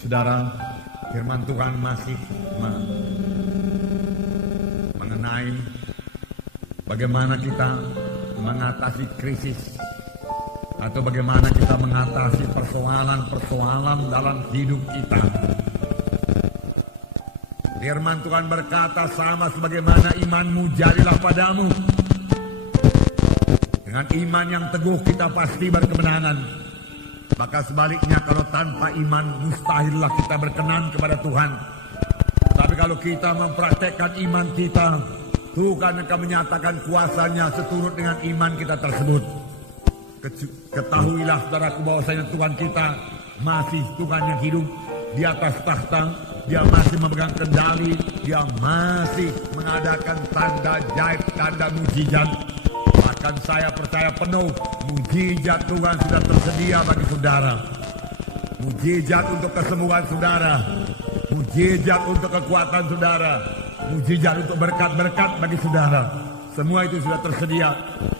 Saudara, firman Tuhan masih mengenai bagaimana kita mengatasi krisis atau bagaimana kita mengatasi persoalan-persoalan dalam hidup kita. Firman Tuhan berkata, sama sebagaimana imanmu jadilah padamu. Dengan iman yang teguh kita pasti berkemenangan. Maka sebaliknya, kalau tanpa iman mustahillah kita berkenan kepada Tuhan. Tapi kalau kita mempraktekkan iman kita, Tuhan akan menyatakan kuasanya seturut dengan iman kita tersebut. Ketahuilah saudaraku bahwasanya Tuhan kita masih Tuhan yang hidup di atas tahta. Dia masih memegang kendali. Dia masih mengadakan tanda ajaib, tanda mujizat. Bahkan saya percaya penuh mujizat Tuhan sudah tersedia bagi saudara. Mujizat untuk kesembuhan saudara. Mujizat untuk kekuatan saudara. Mujizat untuk berkat-berkat bagi saudara. Semua itu sudah tersedia.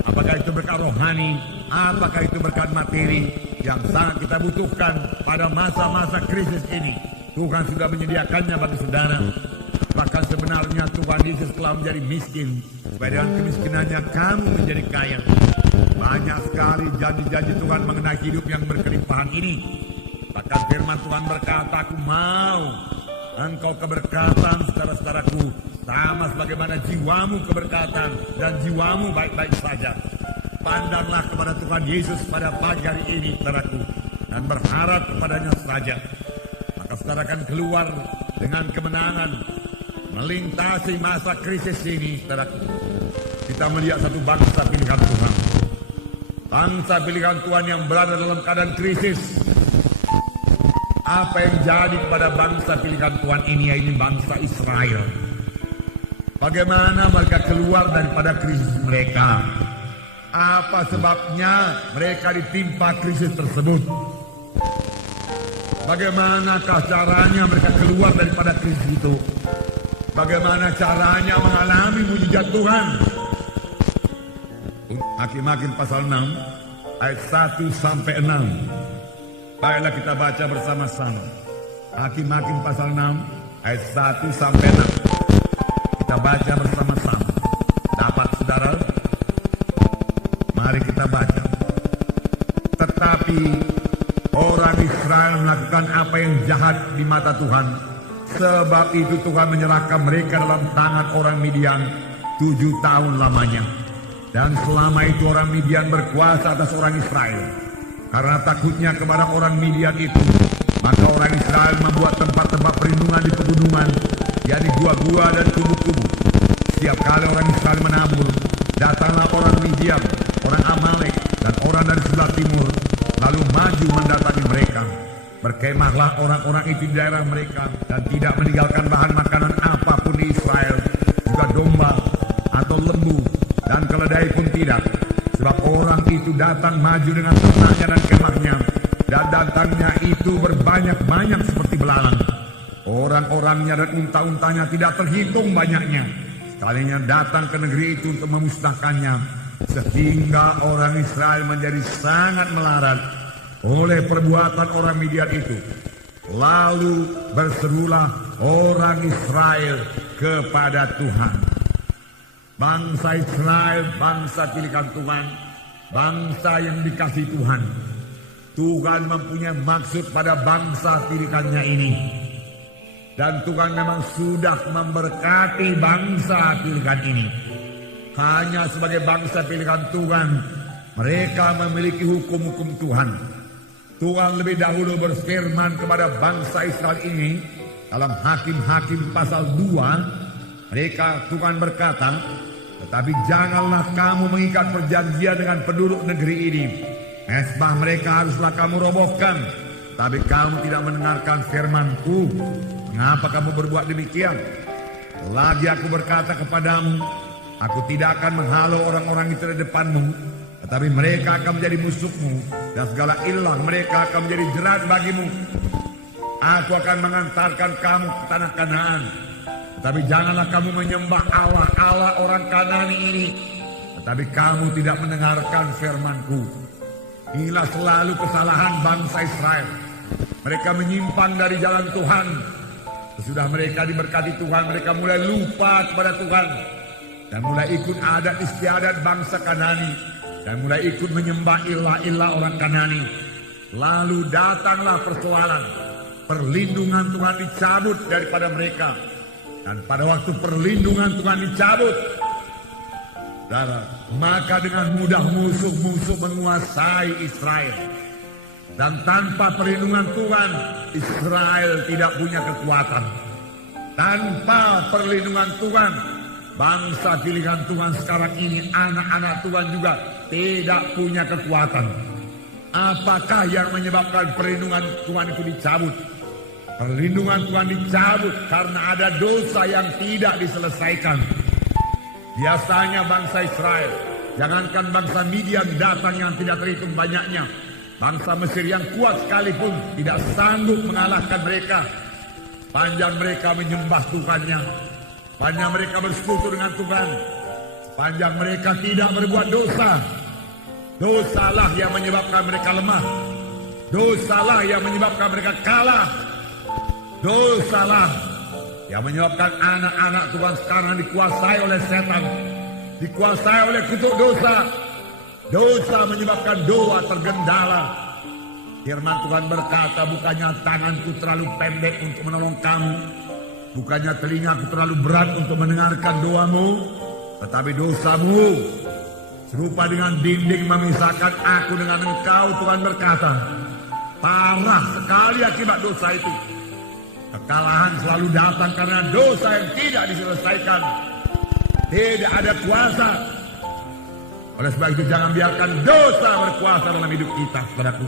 Apakah itu berkat rohani, apakah itu berkat materi yang sangat kita butuhkan pada masa-masa krisis ini. Tuhan sudah menyediakannya bagi saudara. Bahkan sebenarnya Tuhan Yesus telah menjadi miskin supaya dengan kemiskinannya kamu menjadi kaya. Banyak sekali janji-janji Tuhan mengenai hidup yang berkelimpahan ini. Bahkan firman Tuhan berkata, aku mau engkau keberkatan saudara-saudaraku, sama sebagaimana jiwamu keberkatan dan jiwamu baik-baik saja. Pandanglah kepada Tuhan Yesus pada pagi hari ini, saudaraku, dan berharap kepadanya saja. Maka saudara akan keluar dengan kemenangan, melintasi masa krisis ini, saudaraku. Kita melihat satu bangsa pilihan Tuhan. Bangsa pilihan Tuhan yang berada dalam keadaan krisis. Apa yang jadi kepada bangsa pilihan Tuhan ini, yaitu bangsa Israel. Bagaimana mereka keluar daripada krisis mereka? Apa sebabnya mereka ditimpa krisis tersebut? Bagaimanakah caranya mereka keluar daripada krisis itu? Bagaimana caranya mengalami mujizat Tuhan? Hakim-Hakim pasal 6 ayat 1 sampai 6. Baiklah kita baca bersama-sama. Hakim-Hakim pasal 6 ayat 1 sampai 6. Kita baca bersama-sama. Dapat saudara? Mari kita baca. Tetapi orang Israel melakukan apa yang jahat di mata Tuhan. Sebab itu Tuhan menyerahkan mereka dalam tangan orang Midian 7 tahun lamanya. Dan selama itu orang Midian berkuasa atas orang Israel. Karena takutnya kepada orang Midian itu, maka orang Israel membuat tempat-tempat perlindungan di pegunungan, yakni gua-gua dan kubu-kubu. Setiap kali orang Israel menabur, datanglah orang Midian, orang Amalek, dan orang dari sebelah timur, lalu maju mendatangi mereka. Berkemahlah orang-orang itu di daerah mereka, dan tidak meninggalkan bahan makanan apapun di Israel, juga domba atau lembu, dan keledai pun tidak. Sebab orang itu datang maju dengan ternaknya dan kemahnya, dan datangnya itu berbanyak-banyak seperti belalang. Orang-orangnya dan unta-untanya tidak terhitung banyaknya. Sekalinya datang ke negeri itu untuk memusnahkannya, sehingga orang Israel menjadi sangat melarat oleh perbuatan orang Midian itu. Lalu berserulah orang Israel kepada Tuhan. Bangsa Israel, bangsa pilihan Tuhan, bangsa yang dikasihi Tuhan. Tuhan mempunyai maksud pada bangsa pilihannya ini. Dan Tuhan memang sudah memberkati bangsa pilihan ini. Hanya sebagai bangsa pilihan Tuhan, mereka memiliki hukum-hukum Tuhan. Tuhan lebih dahulu berfirman kepada bangsa Israel ini dalam Hakim-Hakim pasal 2. Mereka, Tuhan berkata, tetapi janganlah kamu mengikat perjanjian dengan penduduk negeri ini. Mesbah mereka haruslah kamu robohkan. Tapi kamu tidak mendengarkan firman-Ku. Mengapa kamu berbuat demikian? Lagi aku berkata kepadamu, aku tidak akan menghalau orang-orang itu di depanmu, tetapi mereka akan menjadi musuhmu, dan segala ilah mereka akan menjadi jerat bagimu. Aku akan mengantarkan kamu ke tanah Kanaan. Tetapi janganlah kamu menyembah Allah orang Kanani ini. Tetapi kamu tidak mendengarkan firman-Ku. Inilah selalu kesalahan bangsa Israel. Mereka menyimpang dari jalan Tuhan. Sesudah mereka diberkati Tuhan, mereka mulai lupa kepada Tuhan. Dan mulai ikut adat istiadat bangsa Kanani. Dan mulai ikut menyembah ilah-ilah orang Kanani. Lalu datanglah persoalan. Perlindungan Tuhan dicabut daripada mereka. Dan pada waktu perlindungan Tuhan dicabut, maka dengan mudah musuh-musuh menguasai Israel. Dan tanpa perlindungan Tuhan, Israel tidak punya kekuatan. Tanpa perlindungan Tuhan, bangsa pilihan Tuhan sekarang ini, anak-anak Tuhan juga tidak punya kekuatan. Apakah yang menyebabkan perlindungan Tuhan itu dicabut? Perlindungan Tuhan dicabut karena ada dosa yang tidak diselesaikan. Biasanya bangsa Israel, jangankan bangsa Midian datang yang tidak terhitung banyaknya, bangsa Mesir yang kuat sekalipun tidak sanggup mengalahkan mereka. Panjang mereka menyembah Tuhannya, panjang mereka bersekutu dengan Tuhan, panjang mereka tidak berbuat dosa. Dosalah yang menyebabkan mereka lemah. Dosalah yang menyebabkan mereka kalah. Dosalah yang menyebabkan anak-anak Tuhan sekarang dikuasai oleh setan, dikuasai oleh kutuk dosa. Dosa menyebabkan doa tergendala. Firman Tuhan berkata, bukannya tanganku terlalu pendek untuk menolong kamu, bukannya telingaku terlalu berat untuk mendengarkan doamu, tetapi dosamu serupa dengan dinding memisahkan aku dengan engkau. Tuhan berkata, parah sekali akibat dosa itu. Kekalahan selalu datang karena dosa yang tidak diselesaikan. Tidak ada kuasa. Oleh sebab itu jangan biarkan dosa berkuasa dalam hidup kita, saudaraku.